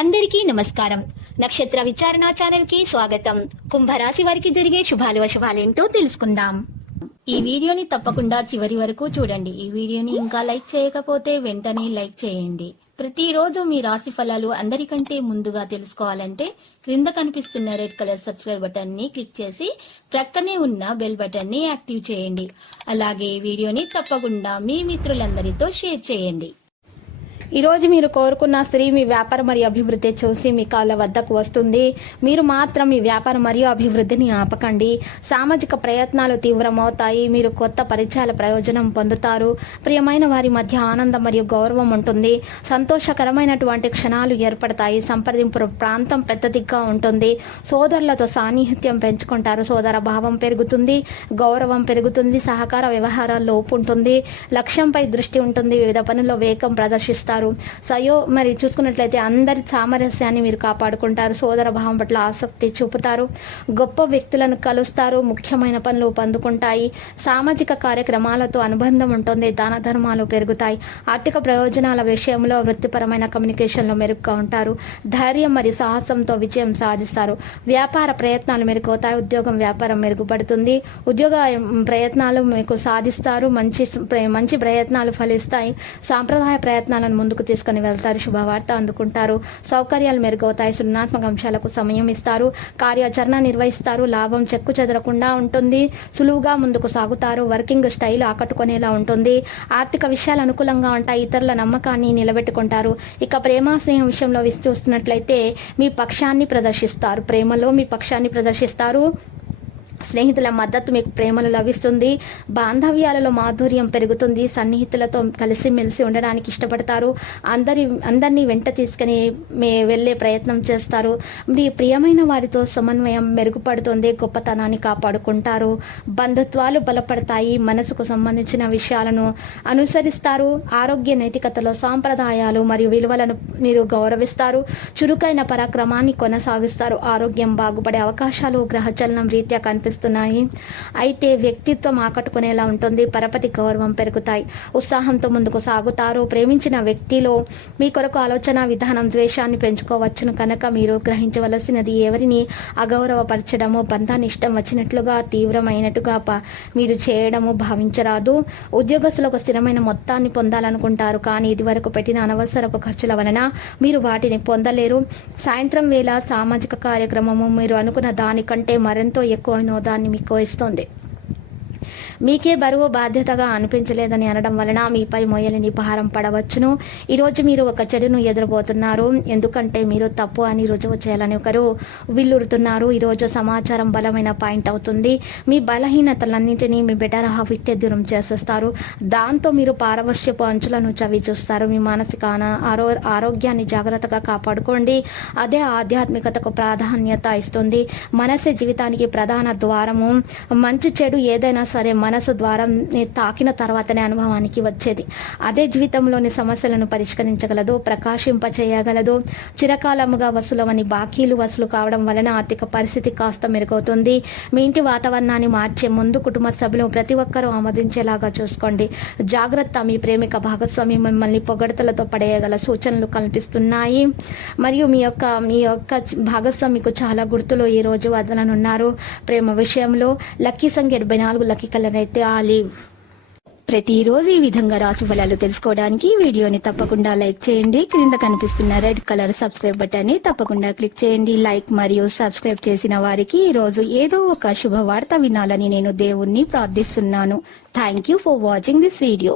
అందరికీ నమస్కారం. నక్షత్ర విచారణ ఛానల్ కి స్వాగతం. కుంభరాశి వారికి జరిగే శుభాలు అశుభాలేంటో తెలుసుకుందాం. ఈ వీడియోని తప్పకుండా చివరి వరకు చూడండి. ఈ వీడియోని ఇంకా లైక్ చేయకపోతే వెంటనే లైక్ చేయండి. ప్రతిరోజు మీ రాశి ఫలాలు అందరికంటే ముందుగా తెలుసుకోవాలంటే క్రింద కనిపిస్తున్న రెడ్ కలర్ సబ్స్క్రైబ్ బటన్ ని క్లిక్ చేసి ప్రక్కనే ఉన్న బెల్ బటన్ ని యాక్టివ్ చేయండి. అలాగే ఈ వీడియోని తప్పకుండా మీ మిత్రులందరితో షేర్ చేయండి. ఈ రోజు మీరు కోరుకున్న స్త్రీ మీ వ్యాపారం మరియు అభివృద్ధి చూసి మీ కాళ్ళ వద్దకు వస్తుంది. మీరు మాత్రం మీ వ్యాపారం మరియు అభివృద్ధిని ఆపకండి. సామాజిక ప్రయత్నాలు తీవ్రమవుతాయి. మీరు కొత్త పరిచయాల ప్రయోజనం పొందుతారు. ప్రియమైన వారి మధ్య ఆనందం మరియు గౌరవం ఉంటుంది. సంతోషకరమైనటువంటి క్షణాలు ఏర్పడతాయి. సంప్రదింపు ప్రాంతం పెద్దదిగా ఉంటుంది. సోదరులతో సాన్నిహిత్యం పెంచుకుంటారు. సోదర భావం పెరుగుతుంది. గౌరవం పెరుగుతుంది. సహకార వ్యవహారాల్లో లోపు ఉంటుంది. లక్ష్యంపై దృష్టి ఉంటుంది. వివిధ పనుల్లో వేగం ప్రదర్శిస్తారు. మరి చూసుకున్నట్లయితే అందరి సామరస్యాన్ని మీరు కాపాడుకుంటారు. సోదర భావం పట్ల ఆసక్తి చూపుతారు. గొప్ప వ్యక్తులను కలుస్తారు. ముఖ్యమైన పనులు పొందుకుంటాయి. సామాజిక కార్యక్రమాలతో అనుబంధం ఉంటుంది. దాన ధర్మాలు పెరుగుతాయి. ఆర్థిక ప్రయోజనాల విషయంలో వృత్తిపరమైన కమ్యూనికేషన్లో మెరుగ్గా ఉంటారు. ధైర్యం మరియు సాహసంతో విజయం సాధిస్తారు. వ్యాపార ప్రయత్నాలు మెరుగవుతాయి. ఉద్యోగం వ్యాపారం మెరుగుపడుతుంది. ఉద్యోగ ప్రయత్నాలు మీకు సాధిస్తారు. మంచి ప్రయత్నాలు ఫలిస్తాయి. సాంప్రదాయ ప్రయత్నాలను ముందుకు తీసుకుని వెళ్తారు. శుభవార్త అందుకుంటారు. సౌకర్యాలు మెరుగవుతాయి. సృజనాత్మక అంశాలకు సమయం ఇస్తారు. కార్యాచరణ నిర్వహిస్తారు. లాభం చెక్కు చెదరకుండా ఉంటుంది. సులువుగా ముందుకు సాగుతారు. వర్కింగ్ స్టైల్ ఆకట్టుకునేలా ఉంటుంది. ఆర్థిక విషయాలు అనుకూలంగా ఉంటాయి. ఇతరుల నమ్మకాన్ని నిలబెట్టుకుంటారు. ఇక ప్రేమ స్నేహం విషయంలో చూస్తున్నట్లయితే మీ పక్షాన్ని ప్రదర్శిస్తారు. ప్రేమలో మీ పక్షాన్ని ప్రదర్శిస్తారు. స్నేహితుల మద్దతు మీకు ప్రేమలు లభిస్తుంది. బాంధవ్యాలలో మాధుర్యం పెరుగుతుంది. సన్నిహితులతో కలిసిమెలిసి ఉండడానికి ఇష్టపడతారు. అందరినీ వెంట తీసుకుని వెళ్ళే ప్రయత్నం చేస్తారు. మీ ప్రియమైన వారితో సమన్వయం మెరుగుపడుతుంది. గొప్పతనాన్ని కాపాడుకుంటారు. బంధుత్వాలు బలపడతాయి. మనసుకు సంబంధించిన విషయాలను అనుసరిస్తారు. ఆరోగ్య నైతికతలో సాంప్రదాయాలు మరియు విలువలను మీరు గౌరవిస్తారు. చురుకైన పరాక్రమాన్ని కొనసాగిస్తారు. ఆరోగ్యం బాగుపడే అవకాశాలు గ్రహచలనం రీత్యా కనిపిస్తున్నాయి. అయితే వ్యక్తిత్వం ఆకట్టుకునేలా ఉంటుంది. పరపతి గౌరవం పెరుగుతాయి. ఉత్సాహంతో ముందుకు సాగుతారు. ప్రేమించిన వ్యక్తిలో మీ కొరకు ఆలోచన విధానం ద్వేషాన్ని పెంచుకోవచ్చును కనుక మీరు గ్రహించవలసినది ఎవరిని అగౌరవపరచడము, బంధాన్ని ఇష్టం వచ్చినట్లుగా తీవ్రమైనట్టుగా మీరు చేయడము భావించరాదు. ఉద్యోగస్తులకు స్థిరమైన మొత్తాన్ని పొందాలనుకుంటారు. కానీ ఇది వరకు పెట్టిన అనవసరపు ఖర్చుల వలన మీరు వాటిని పొందలేరు. సాయంత్రం వేళ సామాజిక కార్యక్రమము మీరు అనుకున్న దానికంటే మరెంతో ఎక్కువ దాన్ని మీకు ఇస్తుంది. మీకే బరువు బాధ్యతగా అనిపించలేదని అనడం వలన మీపై మొయ్యలేని భారం పడవచ్చును. ఈరోజు మీరు ఒక చెడును ఎదురబోతున్నారు. ఎందుకంటే మీరు తప్పు అని రుజువు చేయాలని ఒకరు విల్లురుతున్నారు. ఈరోజు సమాచారం బలమైన పాయింట్ అవుతుంది. మీ బలహీనతలన్నింటినీ మీ బెటర్ హాఫ్కి దూరం చేసేస్తారు. దాంతో మీరు పారవశ్యపు అంచులను చవి చూస్తారు. మీ మానసిక ఆరోగ్యాన్ని జాగ్రత్తగా కాపాడుకోండి. అదే ఆధ్యాత్మికతకు ప్రాధాన్యత ఇస్తుంది. మనసే జీవితానికి ప్రధాన ద్వారము. మంచి చెడు ఏదైనా సరే మనసు ద్వారం తాకిన తర్వాతనే అనుభవానికి వచ్చేది. అదే జీవితంలోని సమస్యలను పరిష్కరించగలదు, ప్రకాశింపచేయగలదు. చిరకాలముగా వసూలవని బాకీలు వసూలు కావడం వలన ఆర్థిక పరిస్థితి కాస్త మెరుగవుతుంది. మీ ఇంటి వాతావరణాన్ని మార్చే ముందు కుటుంబ సభ్యులు ప్రతి ఒక్కరూ ఆమోదించేలాగా చూసుకోండి. జాగ్రత్త. మీ ప్రేమిక భాగస్వామి మిమ్మల్ని పొగడతలతో పడేయగల సూచనలు కల్పిస్తున్నాయి. మరియు మీ యొక్క భాగస్వామికు చాలా గుర్తులు ఈ రోజు వదలనున్నారు. ప్రేమ విషయంలో లక్కీ సంఖ్య 74, లక్కీ కలర్ అయితే ఆలివ్. ప్రతిరోజు ఈ విధంగా రాశి ఫలాలు తెలుసుకోవడానికి వీడియోని తప్పకుండా లైక్ చేయండి. క్రింద కనిపిస్తున్న రెడ్ కలర్ సబ్స్క్రైబ్ బటన్ ని తప్పకుండా క్లిక్ చేయండి. లైక్ మరియు సబ్స్క్రైబ్ చేసిన వారికి ఈ రోజు ఏదో ఒక శుభవార్త వినాలని నేను దేవుణ్ణి ప్రార్థిస్తున్నాను. Thank you for watching this video.